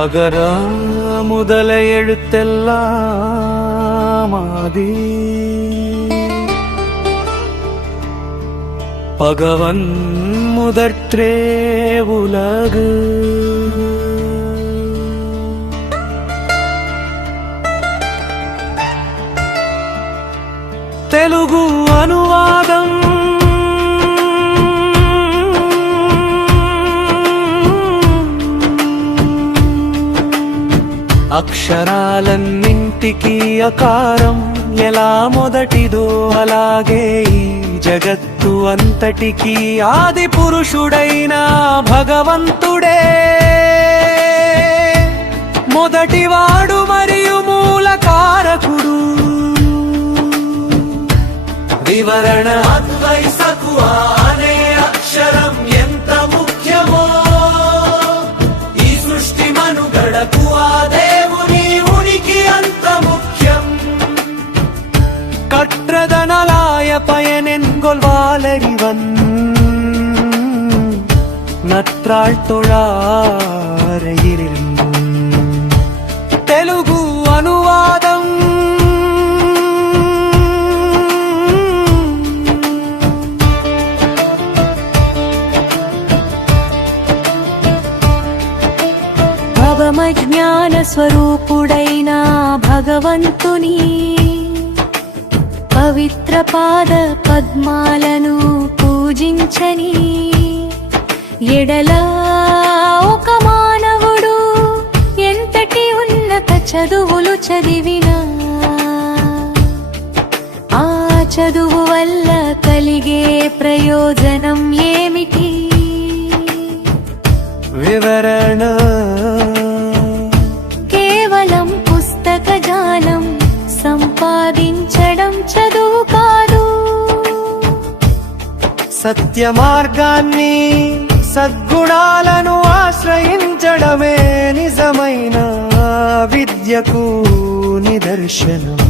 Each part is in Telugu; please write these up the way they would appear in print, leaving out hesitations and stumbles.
அகர முதல எழுத்தெல்லாம் ஆதி பகவன் முதற்றே உலகு తెలుగు అనువాదం అక్షరాలన్నింటికీ అకారం ఎలా మొదటిదో అలాగే ఈ జగత్తు అంతటికీ ఆది పురుషుడైన భగవంతుడే మొదటివాడు మరియు మూల కారకుడు. వివరణ అద్వైతకు అనే అక్షరం ఎంత ముఖ్యమో ఈ సృష్టి మనుగడకు ఆ దేవుని ఉనికి అంత ముఖ్యం. கற்றதனலாய பயனென்கொள்வாளறிவன் நற்றாள் தொழாரையிரில் తెలుగు అనువాదం భవమజ్ఞాన స్వరూపుడైన భగవంతుని పవిత్ర పాద పద్మాలను పూజించని ఎడల ఒక మానవుడు ఎంతటి ఉన్నత చదువులు చదివినా ఆ చదువు వల్ల కలిగే ప్రయోజనం ఏమిటి? వివరణ కేవలం పుస్తక జ్ఞానం సంపాదించడం చదువు కాదు. సత్య మార్గాన్ని సద్గుణాలను ఆశ్రయించడమే నిజమైన విద్యకు నిదర్శనం.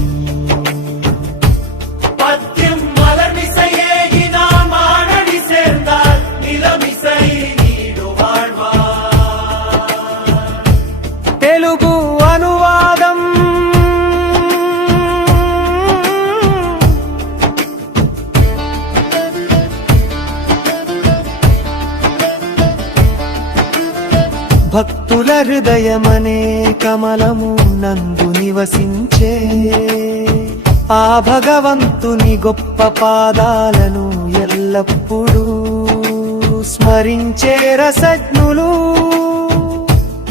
తెలుగు అనువాదం భక్తుల హృదయమనే కమలము నందు నివసించే ఆ భగవంతుని గొప్ప పాదాలను ఎల్లప్పుడూ స్మరించే రసజ్ఞులు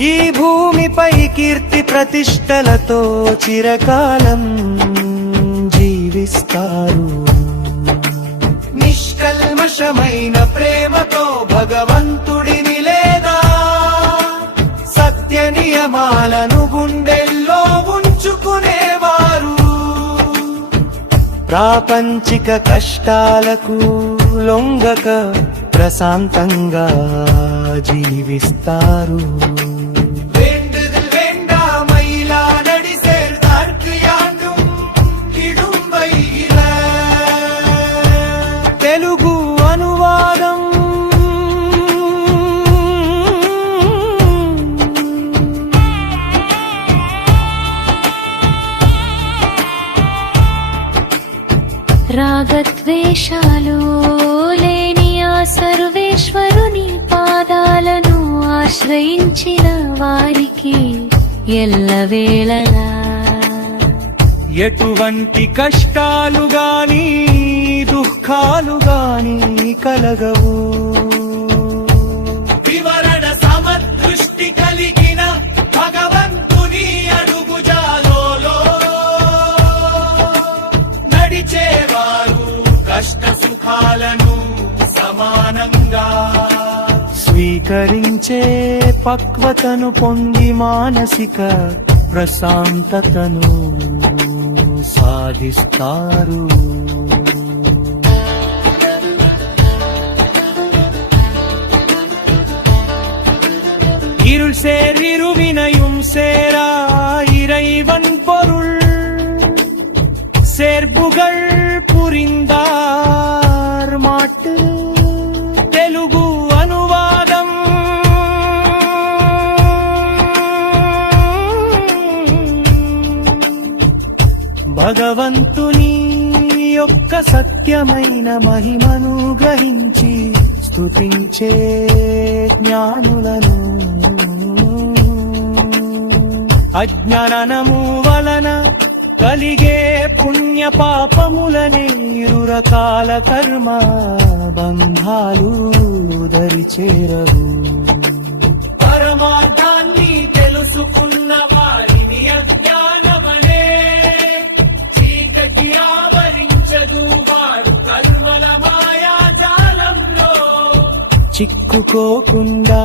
ఈ భూమిపై కీర్తి ప్రతిష్టలతో చిరకాలం జీవిస్తారు. నిష్కల్మషమైన ప్రేమతో భగవంతుడిని లేదా సత్య నియమాలను గుండెల్లో ఉంచుకునేవారు ప్రాపంచిక కష్టాలకు లొంగక ప్రశాంతంగా జీవిస్తారు. తెలుగు అనువాదం రాగద్వేషాలు లేని ఆ సర్వేశ్వరుని పాదాలను ఆశ్రయించిన వారికి ఎల్లవేళలా ఎటువంటి కష్టాలు గాని దుఃఖాలు గాని కలగవు. వివరణ సమదృష్టి కలిగిన భగవంతుని అడుగుజాలలో నడిచేవారు కష్ట సుఖాలను సమానంగా స్వీకరించే పక్వతను పొంది మానసిక ప్రశాంతతను సాధిస్తారు. இருள் சேர் இருவினையும் சேரா இறைவன் பொருள் சேர்ப்புகள் புரிந்தார் மாட்டு. తెలుగు అనువాదం భగవంతుని యొక్క సత్యమైన మహిమను గ్రహించి స్తుతించే జ్ఞానులను అజ్ఞానము వలన కలిగే పుణ్య పాపములనే ఇరు రకాల కర్మ బంధాలు దరిచేరవు. పరమార్థాన్ని తెలుసుకున్న వారిని అజ్ఞానమనే చీకటి ఆవరించదు. వారు కర్మల మాయాజాలంలో చిక్కుకోకుండా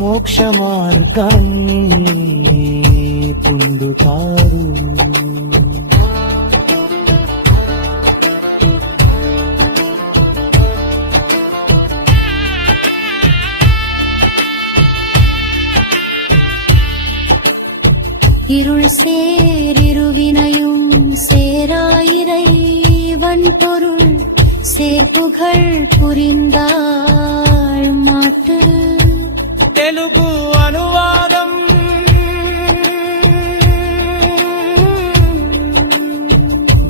మోక్ష మార్గాన్ని పొందుతారు. இருள் சேர் இருவினையும் சேராயிரை வன்பொருள் சேர்ப்புகள் புரிந்தாள் மாட்டு. తెలుగు అనువాదం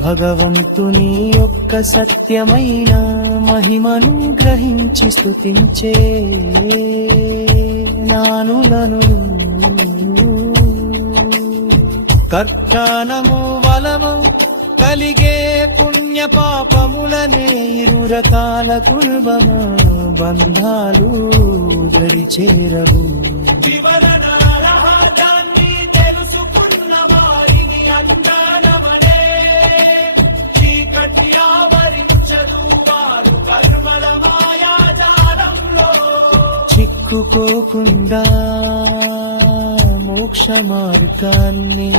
భగవంతుని యొక్క సత్యమైన మహిమను గ్రహించి స్తుతించే జ్ఞానులను కర్షణము వలము కలిగే పుణ్య పాపములనే ఇరు రకాల కుర్మ బంధాలు దరిచేరవు. వివరణార్థాన్ని తెలుసుకున్న వారిని అజ్ఞానమనే చీకటి ఆవరించదు. వారు కర్మల మాయాజాలంలో చిక్కుకోకుండా మోక్ష మార్గాన్ని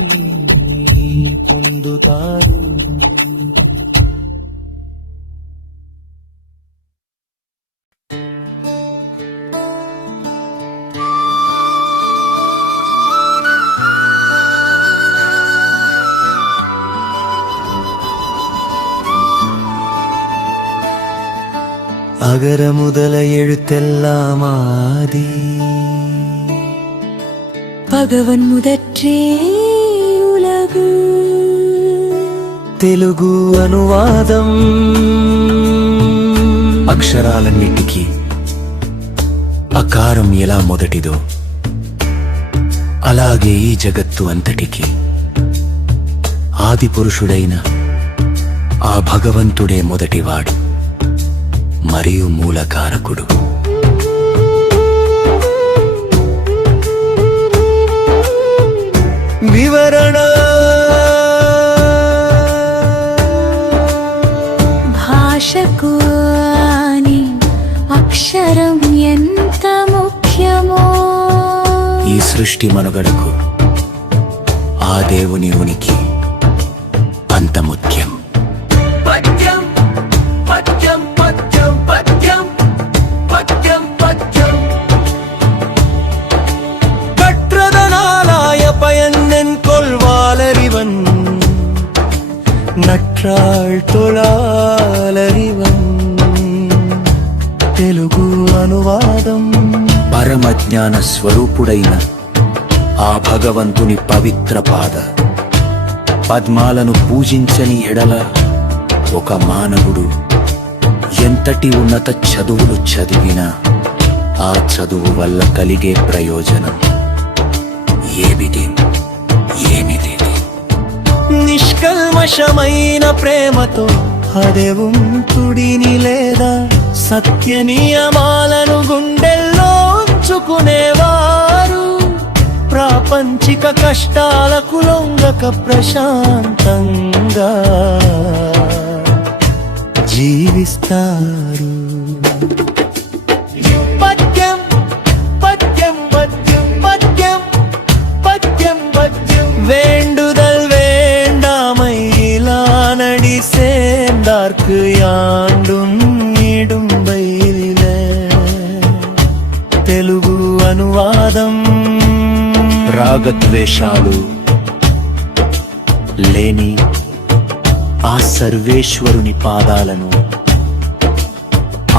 పొందుతారు. அகர முதல எழுத்தெல்லாம் ஆதி பகவன் முதற்றே உலகு. తెలుగు అనువాదం అక్షరాలన్నిటికీ అకారం ఎలా మొదటిదో అలాగే ఈ జగత్తు అంతటికి ఆది పురుషుడైన ఆ భగవంతుడే మొదటివాడు మరియు మూలకారకుడు. వివరణ భాషకు అని అక్షరం ఎంత ముఖ్యమో ఈ సృష్టి మనుగడకు ఆ దేవుని ఉనికి అంత ముఖ్యం. పద్యం పద్యం పద్యం పద్యం పద్యం పద్యం கற்றதனாலாய பயனென் கொள்வாலறிவன் நற்றாள் தொழாலறிவன். తెలుగు అనువాదం పరమజ్ఞాన స్వరూపుడైన ఆ భగవంతుని పవిత్ర పాద పద్మాలను పూజించని ఎడల ఒక మానవుడు ఎంతటి ఉన్నత చదువులు చదివినా ఆ చదువు వల్ల కలిగే ప్రయోజనం ఏమిటి? నిష్కల్మషమైన ప్రేమతో అదేవుంతుడిని లేదా సత్య నియమాలను గుండెల్లో ఉంచుకునేవారు ప్రాపంచిక కష్టాలకు లొంగక ప్రశాంతంగా జీవిస్తారు. పద్యం పద్యం పద్యం పద్యం పద్యం పద్యం வேண்டுதல் வேண்டாமையிலானடி சேர்ந்தார்க்கு யாண்டும் இடும்பையில. తెలుగు అనువాదం రాగద్వేషాలు లేని ఆ సర్వేశ్వరుని పాదాలను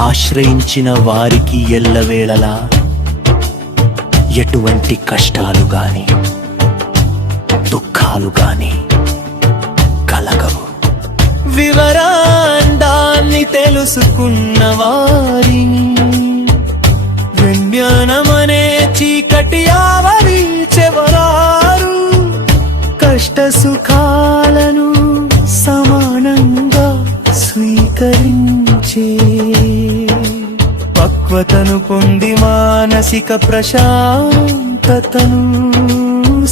ఆశ్రయించిన వారికి ఎల్లవేళలా ఎటువంటి కష్టాలు గాని దుఃఖాలు గాని వివరాండాన్ని తెలుసుకున్న వారిని విజ్ఞానమనే చీకటి ఆవరించెవరారు కష్ట సుఖాలను సమానంగా స్వీకరించే పక్వతను పొంది మానసిక ప్రశాంతతను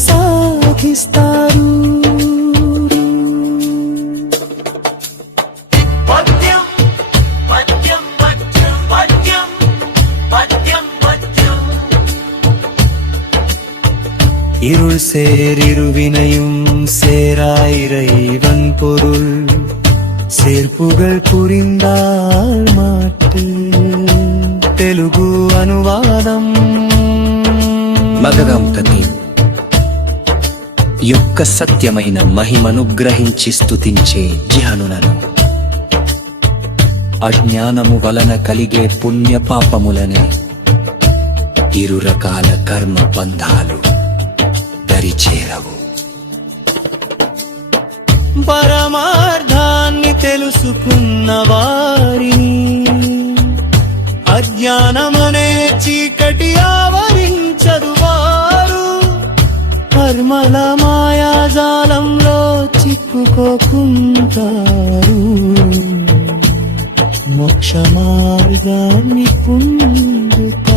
సాధిస్తారు పద్యం పద్యం పద్యం పద్యం పద్యం పద్యం இருள் சேர் இருவினையும் சேராயிரைவன் பொருள் சேர்ப்புகள் புரிந்தால் மாட்டு తెలుగు అనువాదం భగవంతుని యొక్క సత్యమైన మహిమను గ్రహించి స్తుతించే జ్ఞానులను అజ్ఞానము వలన కలిగే పుణ్య పాపములను ఇరు రకాల కర్మ బంధాలు దరిచేరవు పరమార్థాన్ని తెలుసుకున్న వారిని అజ్ఞానమనే చీకటి ఆవరించదు వారు కర్మల మాయాజాలంలో చిక్కుకోకుంటారు మోక్ష మార్గాన్ని పొందుతారు